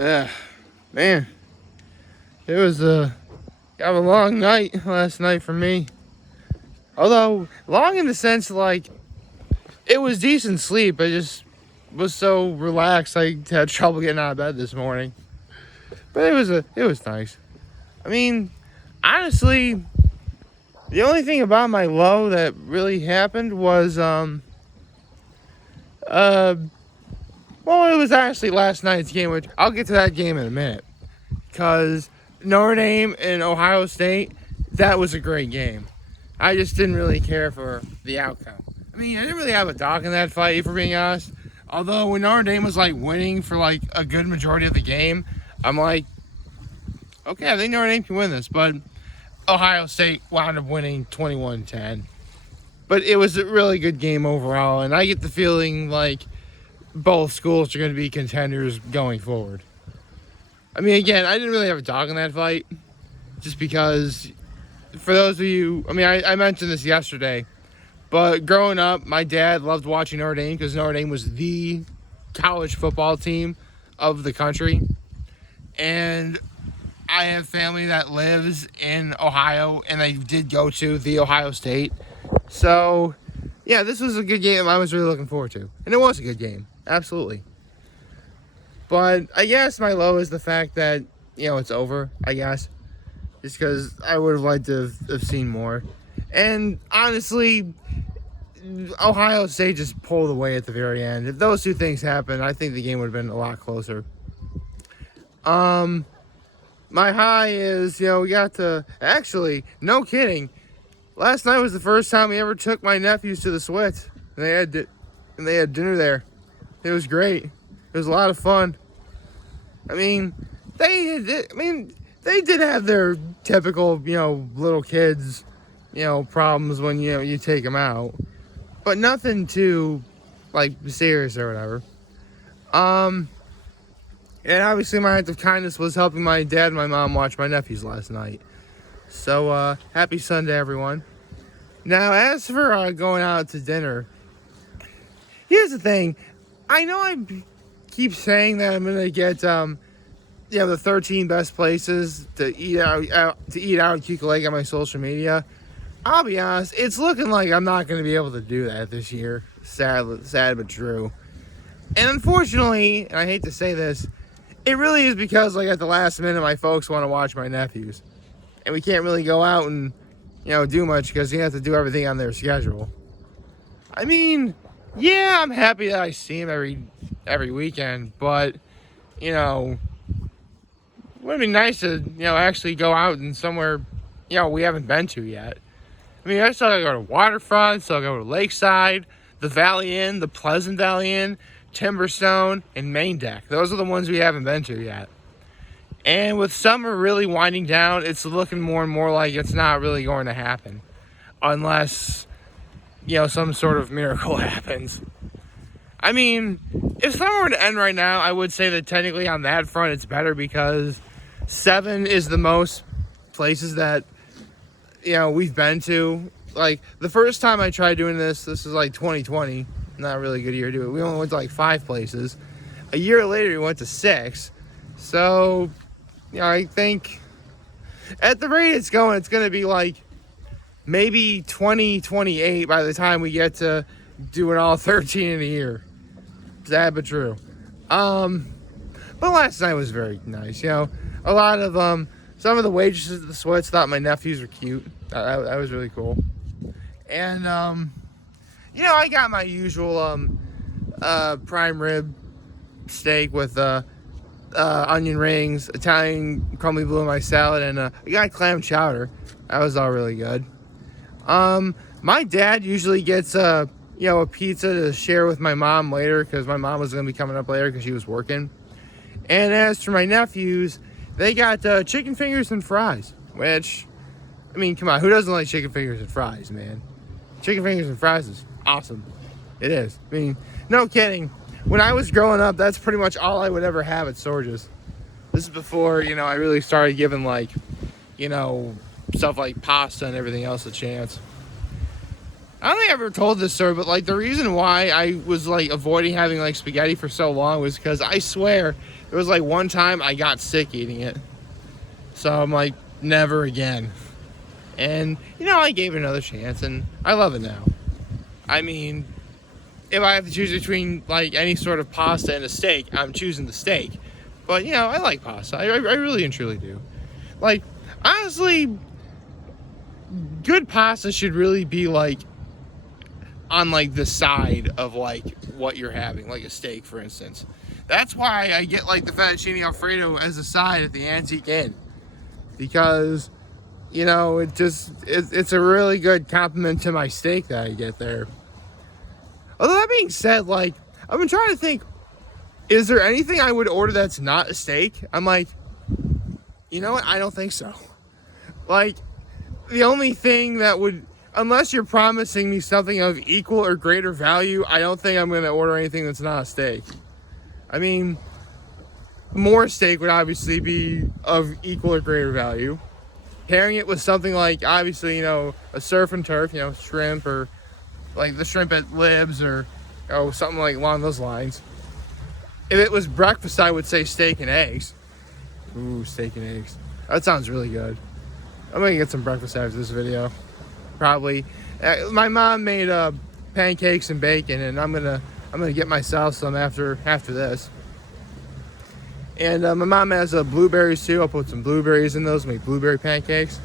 Man, it was kind of a long night last night for me. Although, long in the sense, like, it was decent sleep. I just was so relaxed I had trouble getting out of bed this morning. But it was nice. I mean, honestly, the only thing about my low that really happened was well, it was actually last night's game, which I'll get to that game in a minute. Because Notre Dame and Ohio State, that was a great game. I just didn't really care for the outcome. I mean, I didn't really have a dog in that fight, if we're being honest. Although when Notre Dame was like winning for like a good majority of the game, I'm like, okay, I think Notre Dame can win this. But Ohio State wound up winning 21-10. But it was a really good game overall, and I get the feeling like both schools are going to be contenders going forward. I mean, again, I didn't really have a dog in that fight, just because, for those of you, I mean, I mentioned this yesterday, but growing up, my dad loved watching Notre Dame because Notre Dame was the college football team of the country. And I have family that lives in Ohio, and they did go to the Ohio State. So, yeah, this was a good game I was really looking forward to. And it was a good game. Absolutely. But I guess my low is the fact that, it's over, I guess. Just because I would have liked to have seen more. And honestly, Ohio State just pulled away at the very end. If those two things happened, I think the game would have been a lot closer. My high is, we got to... Actually, no kidding. Last night was the first time we ever took my nephews to the Switzed. And they had dinner there. It was great. It was a lot of fun. I mean, they did have their typical, little kids, problems when, you take them out. But nothing too, serious or whatever. And obviously my act of kindness was helping my dad and my mom watch my nephews last night. So, happy Sunday, everyone. Now, as for going out to dinner, here's the thing. I know I keep saying that I'm gonna get the 13 best places to eat out in Cuca Lake on my social media. I'll be honest, it's looking like I'm not gonna be able to do that this year. Sad but true. And unfortunately, and I hate to say this, it really is because at the last minute my folks want to watch my nephews, and we can't really go out and do much because you have to do everything on their schedule. I mean, yeah, I'm happy that I see him every weekend, but, it would be nice to, actually go out and somewhere, we haven't been to yet. I mean, I still gotta go to Waterfront, still gotta go to Lakeside, the Valley Inn, the Pleasant Valley Inn, Timberstone, and Main Deck. Those are the ones we haven't been to yet. And with summer really winding down, it's looking more and more like it's not really going to happen. Unless... some sort of miracle happens. I mean, if summer were to end right now, I would say that technically on that front it's better because 7 is the most places that, we've been to. The first time I tried doing this is 2020. Not a really good year to do it. We only went to 5 places. A year later, we went to 6. So, I think at the rate it's going to be maybe 2028 by the time we get to doing all 13 in a year. Sad but true. But last night was very nice. A lot of some of the waitresses at the Switzed thought my nephews were cute. That was really cool. And I got my usual prime rib steak with onion rings, Italian crumbly blue in my salad, and I got clam chowder. That was all really good. My dad usually gets a pizza to share with my mom later because my mom was going to be coming up later because she was working. And as for my nephews, they got chicken fingers and fries, which, I mean, come on, who doesn't like chicken fingers and fries, man? Chicken fingers and fries is awesome. It is. I mean, no kidding. When I was growing up, that's pretty much all I would ever have at Sorge's. This is before, I really started giving, stuff like pasta and everything else a chance. I don't think I ever told this story, but like the reason why I was like avoiding having like spaghetti for so long was because I swear there was like one time I got sick eating it. So I'm like, never again. And you know, I gave it another chance and I love it now. I mean, if I have to choose between like any sort of pasta and a steak, I'm choosing the steak. But you know, I like pasta. I really and truly do. Like, honestly, good pasta should really be like on like the side of like what you're having, like a steak, for instance. That's why I get like the fettuccine alfredo as a side at the Antique Inn, because you know it's a really good compliment to my steak that I get there. Although that being said, like I've been trying to think, is there anything I would order that's not a steak? I'm like, you know what? I don't think so. Like, the only thing that would, unless you're promising me something of equal or greater value, I don't think I'm going to order anything that's not a steak. I mean, more steak would obviously be of equal or greater value. Pairing it with something like, obviously, you know, a surf and turf, you know, shrimp, or like the shrimp at Libs, or something like along those lines. If it was breakfast, I would say steak and eggs. Ooh, steak and eggs. That sounds really good. I'm gonna get some breakfast after this video. Probably. My mom made pancakes and bacon, and I'm gonna get myself some after this. And my mom has blueberries too. I'll put some blueberries in those, make blueberry pancakes.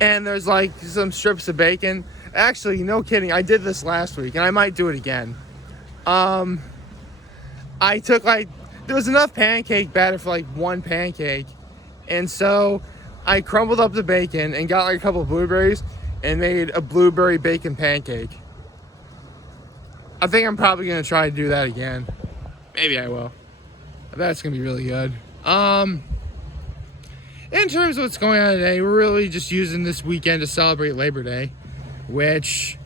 And there's like some strips of bacon. Actually, no kidding, I did this last week, and I might do it again. I took there was enough pancake batter for like one pancake, and so I crumbled up the bacon and got like a couple of blueberries and made a blueberry bacon pancake. I think I'm probably gonna try to do that again. Maybe I will. I bet it's gonna be really good. In terms of what's going on today, we're really just using this weekend to celebrate Labor Day, which,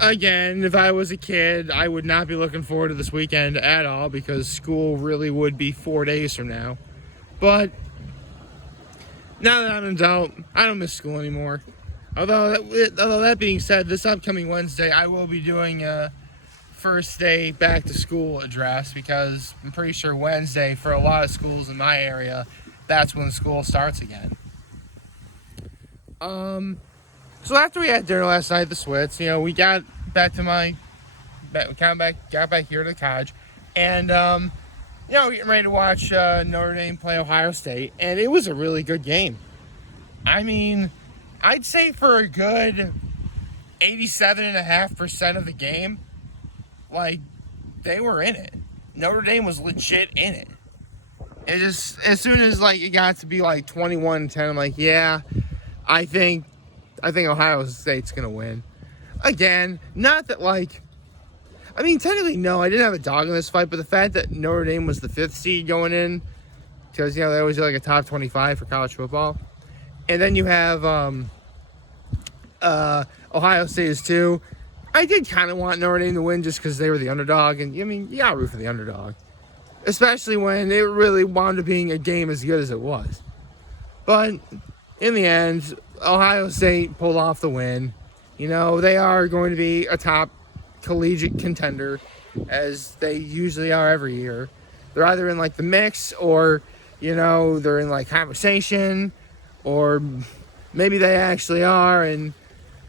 again, if I was a kid, I would not be looking forward to this weekend at all, because school really would be 4 days from now. But now that I'm an adult, I don't miss school anymore. Although that being said, this upcoming Wednesday, I will be doing a first day back to school address, because I'm pretty sure Wednesday, for a lot of schools in my area, that's when school starts again. So after we had dinner last night at the Switzed, you know, we got back to got back here to the cottage, and you know, getting ready to watch Notre Dame play Ohio State, and it was a really good game. I mean, I'd say for a good 87.5% of the game, like, they were in it. Notre Dame was legit in it. It just, as soon as like it got to be like 21-10, I'm like, yeah, I think Ohio State's gonna win. Again, not that like, I mean, technically no, I didn't have a dog in this fight, but the fact that Notre Dame was the 5th seed going in, because you know they always do like a top 25 for college football, and then you have Ohio State is 2. I did kind of want Notre Dame to win just because they were the underdog, and I mean, you gotta root for the underdog. Especially when it really wound up being a game as good as it was. But in the end, Ohio State pulled off the win. You know, they are going to be a top collegiate contender, as they usually are every year. They're either in like the mix, or, you know, they're in like conversation, or maybe they actually are, and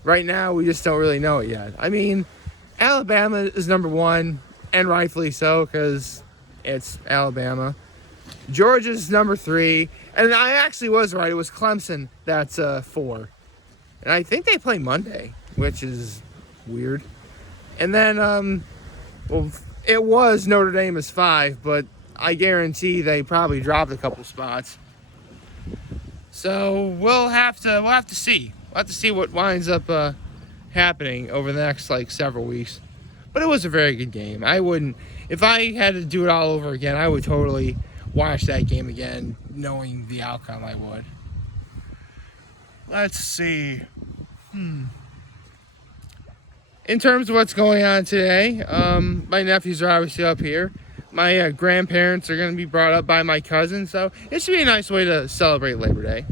right now we just don't really know it yet. I mean, Alabama is number 1, and rightfully so, because it's Alabama. Georgia's number 3, and I actually was right. It was Clemson that's 4, and I think they play Monday, which is weird. And then, well, it was Notre Dame is 5, but I guarantee they probably dropped a couple spots. So we'll have to see. We'll have to see what winds up happening over the next like several weeks. But it was a very good game. I wouldn't, if I had to do it all over again, I would totally watch that game again, knowing the outcome. I would. Let's see. In terms of what's going on today, my nephews are obviously up here. My grandparents are going to be brought up by my cousin, so it should be a nice way to celebrate Labor Day.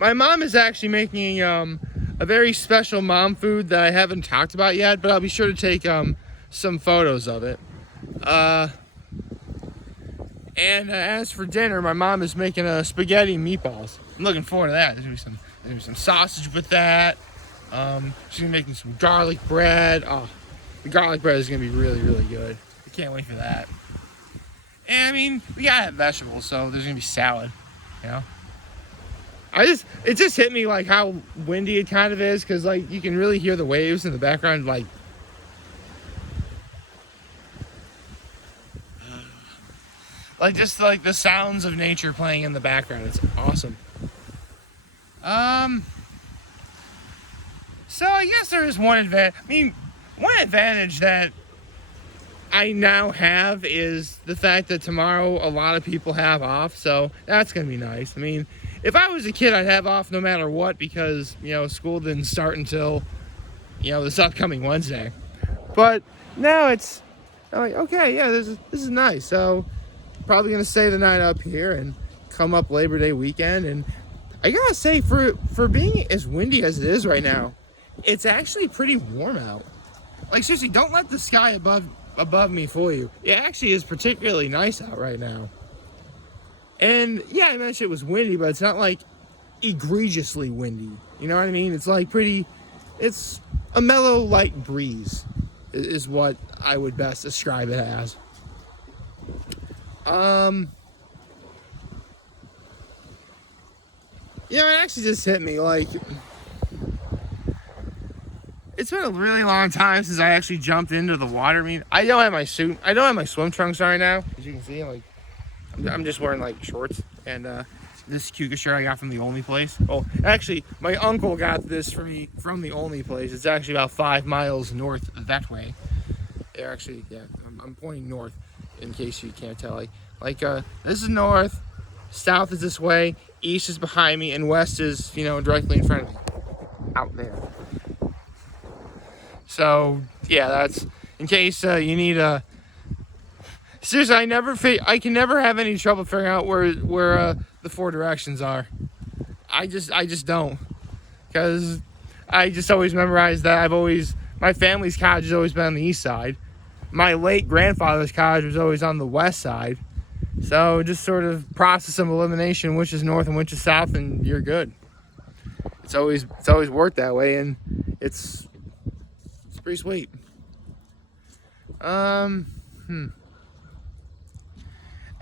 My mom is actually making a a very special mom food that I haven't talked about yet, but I'll be sure to take some photos of it. And as for dinner, my mom is making spaghetti and meatballs. I'm looking forward to that. There's gonna be some sausage with that. She's gonna be making some garlic bread. Oh, the garlic bread is gonna be really, really good. I can't wait for that. And I mean, we gotta have vegetables, so there's gonna be salad. You know. It just hit me like how windy it kind of is, because like you can really hear the waves in the background, like. Like just like the sounds of nature playing in the background. It's awesome. So I guess there is one advantage. I mean, one advantage that I now have is the fact that tomorrow a lot of people have off. So that's going to be nice. I mean, if I was a kid, I'd have off no matter what, because, you know, school didn't start until, you know, this upcoming Wednesday. But now it's like, okay, yeah, this is nice. So probably gonna stay the night up here and come up Labor Day weekend. And I gotta say, for being as windy as it is right now, it's actually pretty warm out. Like seriously, don't let the sky above me fool you. It actually is particularly nice out right now. And yeah, I mentioned it was windy, but it's not like egregiously windy. You know what I mean? It's like it's a mellow light breeze is what I would best describe it as. You know, it actually just hit me, like, it's been a really long time since I actually jumped into the water. I mean, I don't have my suit. I don't have my swim trunks right now. As you can see, like, I'm just wearing, like, shorts. And, this Kuga shirt I got from the Only Place. Oh, actually, my uncle got this for me from the Only Place. It's actually about 5 miles north that way. They're actually, yeah, I'm pointing north in case you can't tell. This is north, south is this way, east is behind me, and west is, you know, directly in front of me. Out there. So, yeah, that's, in case you need a... Seriously, I can never have any trouble figuring out where the 4 directions are. I just don't. Because I just always memorize that my family's cottage has always been on the east side. My late grandfather's cottage was always on the west side. So just sort of process of elimination, which is north and which is south, and you're good. It's always worked that way, and it's pretty sweet.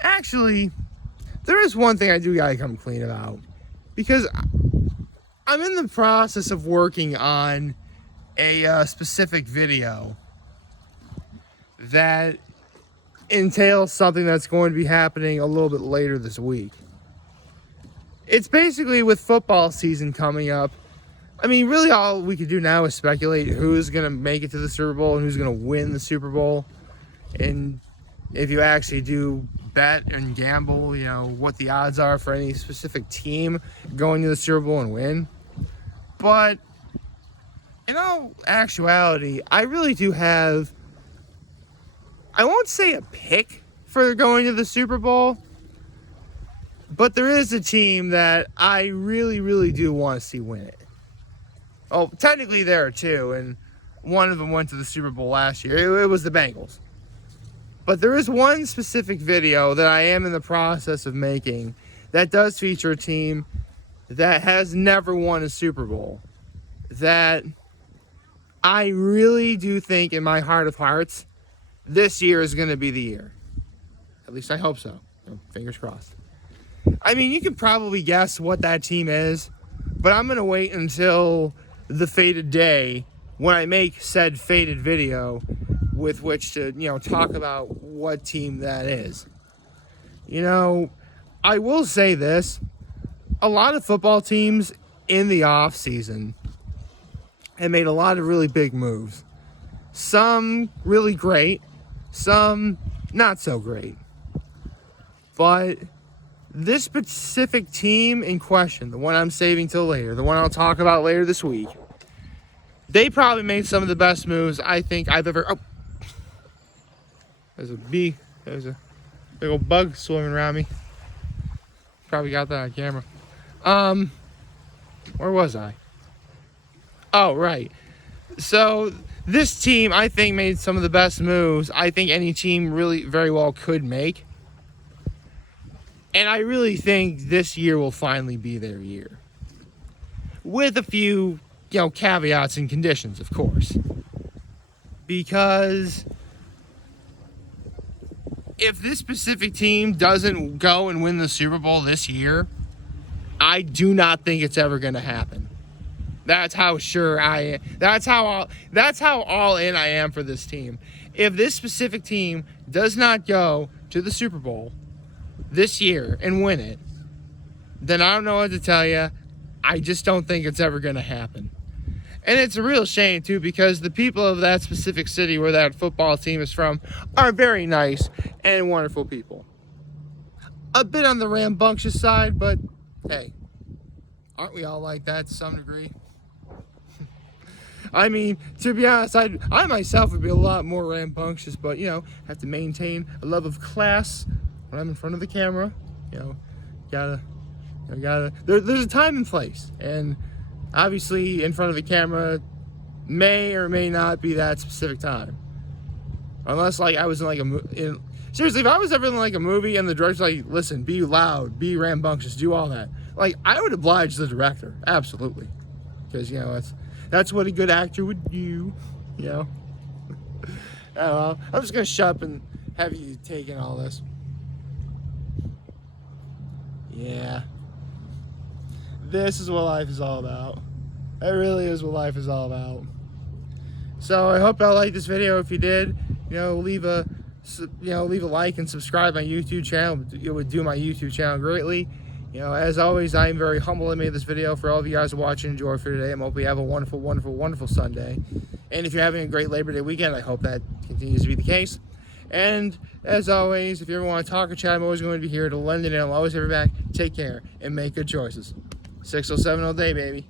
Actually, there is one thing I do gotta come clean about, because I'm in the process of working on a specific video that entails something that's going to be happening a little bit later this week. It's basically with football season coming up. I mean, really all we could do now is speculate who's going to make it to the Super Bowl and who's going to win the Super Bowl. And if you actually do bet and gamble, you know, what the odds are for any specific team going to the Super Bowl and win. But in all actuality, I really do have, I won't say a pick for going to the Super Bowl, but there is a team that I really, really do want to see win it. Oh, technically there are two, and one of them went to the Super Bowl last year. It was the Bengals. But there is one specific video that I am in the process of making that does feature a team that has never won a Super Bowl. That I really do think in my heart of hearts, this year is going to be the year. At least I hope so. Fingers crossed. I mean, you can probably guess what that team is, but I'm going to wait until the fated day when I make said fated video with which to, you know, talk about what team that is. You know, I will say this. A lot of football teams in the off season have made a lot of really big moves. Some really great, some not so great. But this specific team in question, the one I'm saving till later, the one I'll talk about later this week, they probably made some of the best moves I think I've ever... Oh, there's a bee. There's a big old bug swimming around me. Probably got that on camera. Where was I? Oh, right. So this team, I think, made some of the best moves I think any team really very well could make. And I really think this year will finally be their year. With a few, caveats and conditions, of course. Because if this specific team doesn't go and win the Super Bowl this year, I do not think it's ever going to happen. That's how sure I am. That's how all in I am for this team. If this specific team does not go to the Super Bowl this year and win it, then I don't know what to tell you. I just don't think it's ever going to happen. And it's a real shame, too, because the people of that specific city where that football team is from are very nice and wonderful people. A bit on the rambunctious side, but hey, aren't we all like that to some degree? I mean, to be honest, I myself would be a lot more rambunctious, but, have to maintain a love of class when I'm in front of the camera. There's a time and place, and obviously in front of the camera may or may not be that specific time. Unless, I was in seriously, if I was ever in, a movie and the director's like, listen, be loud, be rambunctious, do all that, I would oblige the director, absolutely. Because, that's what a good actor would do, I don't know. I'm just going to shut up and have you take in all this. Yeah. This is what life is all about. It really is what life is all about. So I hope y'all liked this video. If you did, leave a like and subscribe my YouTube channel. It would do my YouTube channel greatly. As always, I am very humble I made this video for all of you guys watching. Enjoy for today. I hope you have a wonderful, wonderful, wonderful Sunday. And if you're having a great Labor Day weekend, I hope that continues to be the case. And as always, if you ever want to talk or chat, I'm always going to be here to lend it, and I'll always have your back. Take care and make good choices. 607 all day, baby.